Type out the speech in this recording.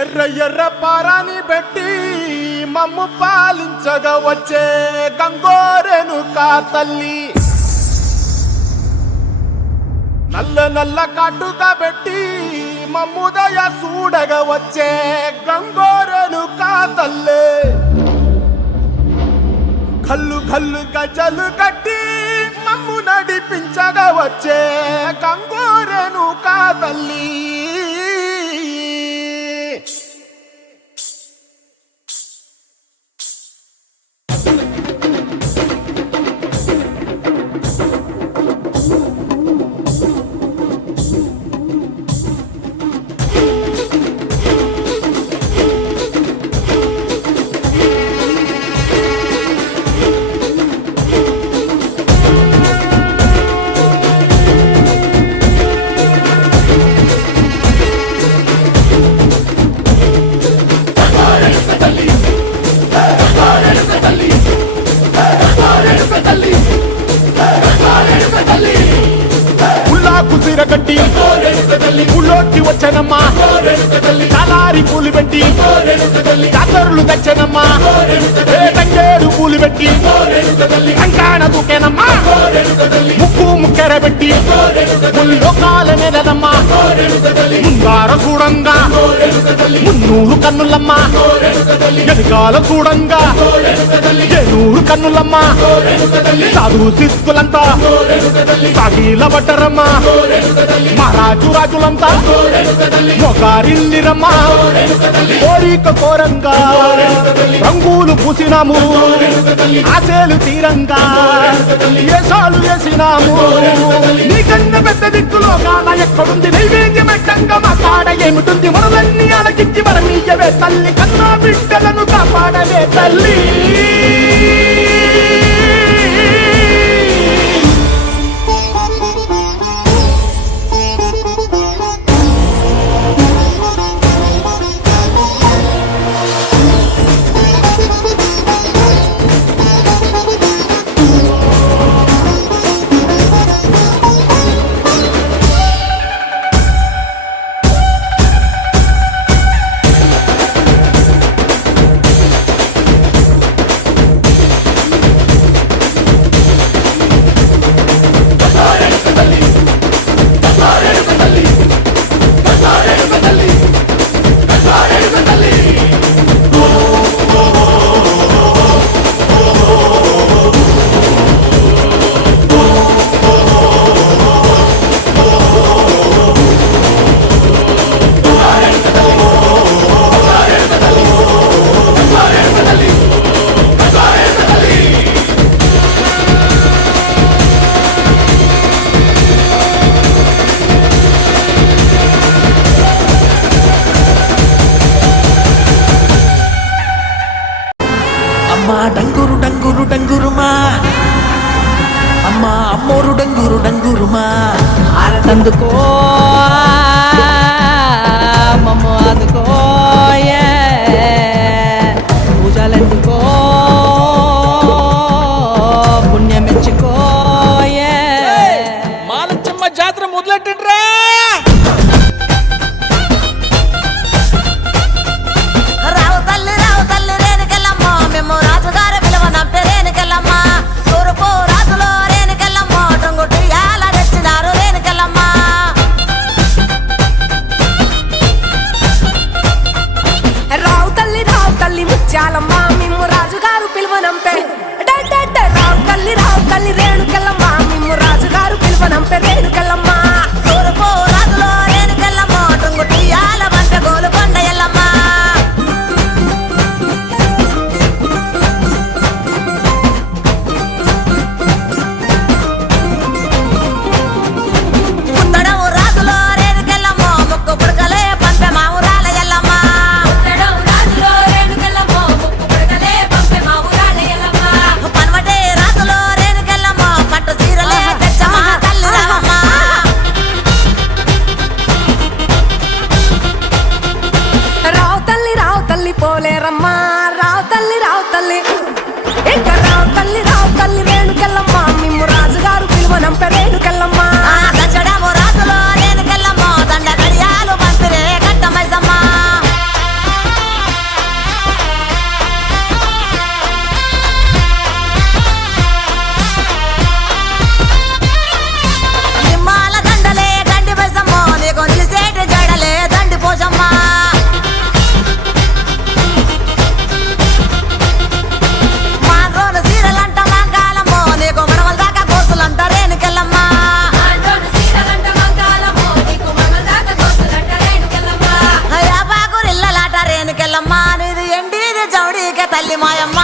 ఎర్ర ఎర్ర పారాని పెట్టి మమ్ము పాలించగా వచ్చే గంగోరెను కా తల్లి, నల్ల నల్ల కాటుగా పెట్టి మమ్ముదయ చూడగా వచ్చే గంగోరెను కా తల్లి, కల్లు కల్లు గజలు కట్టి మమ్ము నడిపించగా వచ్చే గంగోరెను కా తల్లి. కట్టి పుల్లోకి వచ్చనమ్మా, చాలారి పూలు పెట్టి జాతరులు తెచ్చనమ్మా, తంగేడు పూలు పెట్టి కంకాణ దూకేనమ్మా, ముక్కు ముక్కెర పెట్టి ముల్లోకాల నెలనమ్మా, ముంగార చూడంగా మున్నూరు కన్నులమ్మా, ఎదుగాల చూడంగా ఏనూరు కన్నులమ్మా, సాధు సిద్ధులంతా సాగిల పడ్డరమ్మా, మహారాజు రాజులంతా మొగారిల్లిరమ్మా, కోరిక కోరంగా రంగులు పూసినాము, ఆశలు తీరంగా ఏసాలు వేసినాము, నీకన్నా పెద్ద దిక్కులో కాన ఎక్కడుంది, నైవేద్యం ఎట్టంగా మా కాడ ఏమిటుంది, మనలన్నీ అలకించి మనమీయవే తల్లి, కన్నా బిడ్డలను కాపాడవే తల్లి. అమ్మా డంగురు డంగురు డంగురుమా, అమ్మా అమ్మోరు డంగురు డంగురుమా, అందుకో మమ్మ అందుకో పూజలందుకో పుణ్యమెచ్చుకో. మాలచ్చమ్మ జాతర మొదలెట్టండ్రా. ముత్యాలమ్మ మిమ్ము రాజుగారు పిలువనంపే, రావు తల్లి రేణుకెళ్ళమ్మ, మిమ్ము రాజుగారు పిలువనంపే రేణుకెళ్ళమ్మ, తోరపో తల్లి మాయమ్మ